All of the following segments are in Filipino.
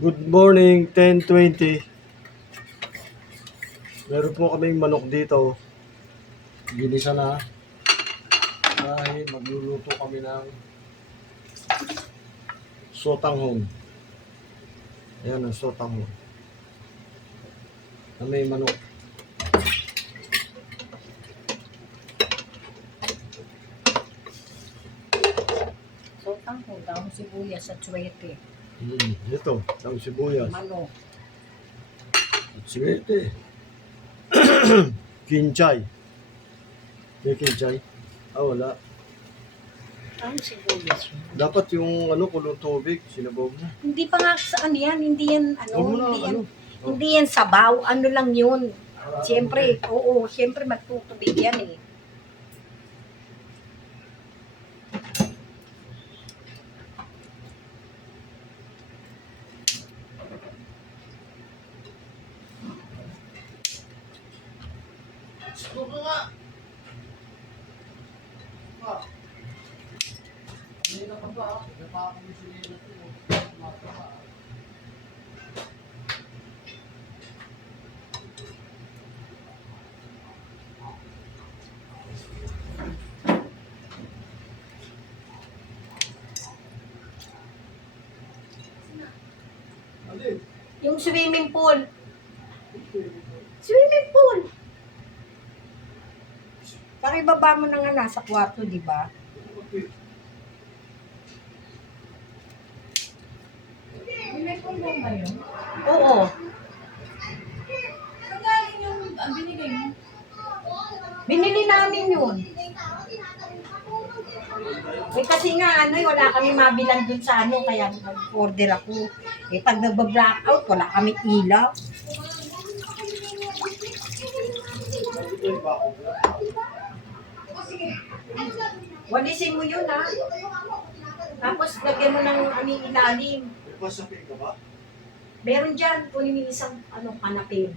Good morning, 10:20. Meron po kaming manok dito. Ginisa na. Dahil magluluto kami ng sotanghon. Ayan ang sotanghon. Na may manok. Sotanghon, daong sibuyas at suwete. Ito, ang sibuyas. Manok. At siwete. Kinchay. May kinchay? Wala. Daong sibuyas. Dapat yung kulong tubig, sinabog na. Hindi pa nga saan yan, hindi yan, Oh. hindi yan sabaw, ano lang yun. Siyempre, siyempre magtutubig yan eh. Gusto ko nga. Kanina pa ba? Napapamusilin na ito. Yung swimming pool. Swimming pool. Pakibaba mo na nga nasa kwarto, di ba? Swimming pool mo ba yun? Oo. Saan galing yung binigay mo? Binili namin yun. Eh kasi nga wala kami mabilan dun sa kaya nag-order ako. Eh pag nagba-blackout, wala kami ilaw. Walisin mo yun Tapos lagyan mo ng ilalim. Pasapin ka ba? Meron dyan, kunin mo isang kanapin.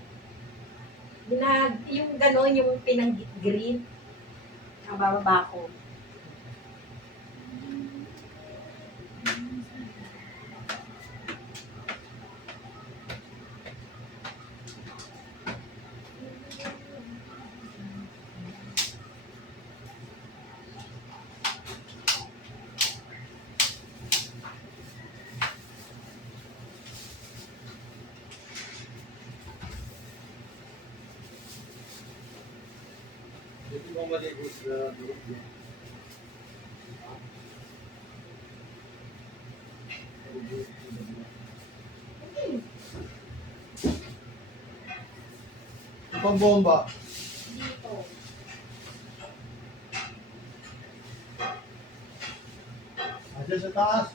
Yung gano'n, yung pinang-green. Nabababa ko. Hindi mo maligo sa durog niya. Pambomba. Dito. Ayan sa taas.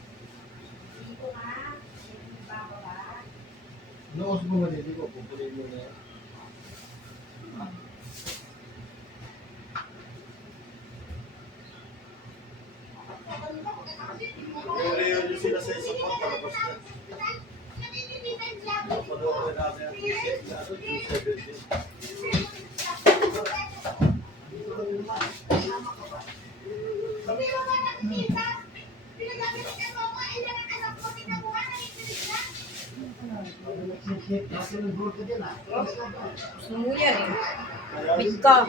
Dito ka. Bababa. Ano oras mo maligo? Pupunin mo na yan. Reunion sila sa isang pang palabas na. Panoorin natin ang June 17. Gusto mo yan Big ka.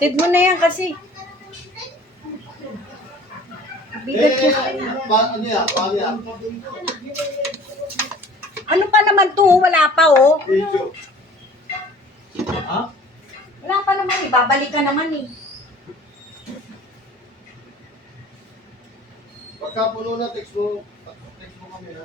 Tid mo na yan kasi. Bigat yun. Ano yan? Paano yan? Ano pa naman to? Wala pa Video. Ha? Wala pa naman Babalik ka naman Pagka puno na, text mo kami ha.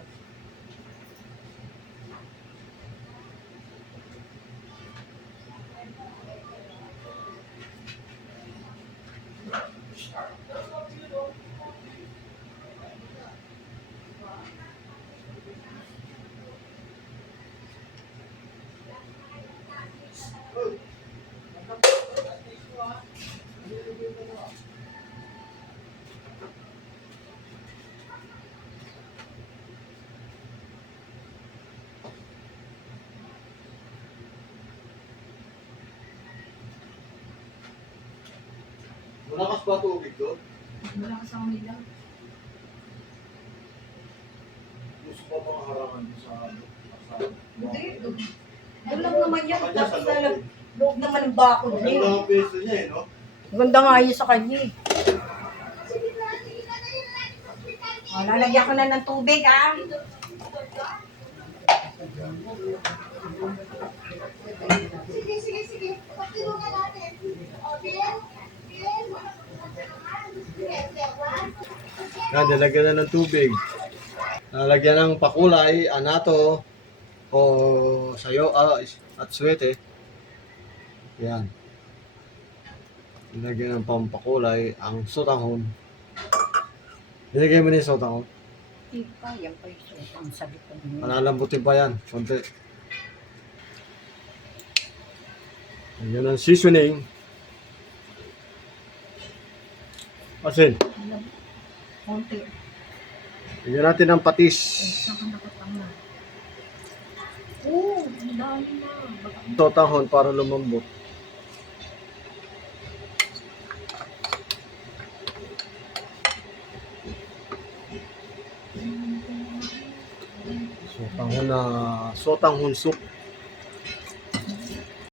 Malakas ba tubig doon? Wala ka sa kanila. Gusto ko mga harangan sa Hindi. Doon lang naman yan. Tapos na loob naman ng bakod Maganda niya. ang peso niya eh, no? Ganda nga yun sa kanya eh. Lalagyan ko na ng tubig ah. Sige. Pagtulungan natin. Okay? Yan, nalagyan na ng tubig. Nalagyan ng pakulay, anato, o sayo, at swete. Yan. Nilagyan ng pampakulay ang sotanghon. Nilagyan mo na yung sotanghon. Hindi pa, yan pa yung ang sabi ko din. Palalambutin pa yan, konti. Lagyan ng seasoning. Asin. Konti. Lagyan natin ng patis. Saan ka nakatama? Oo, ang dami na. Baka Sotanghon para lumambot. Sotanghon soup.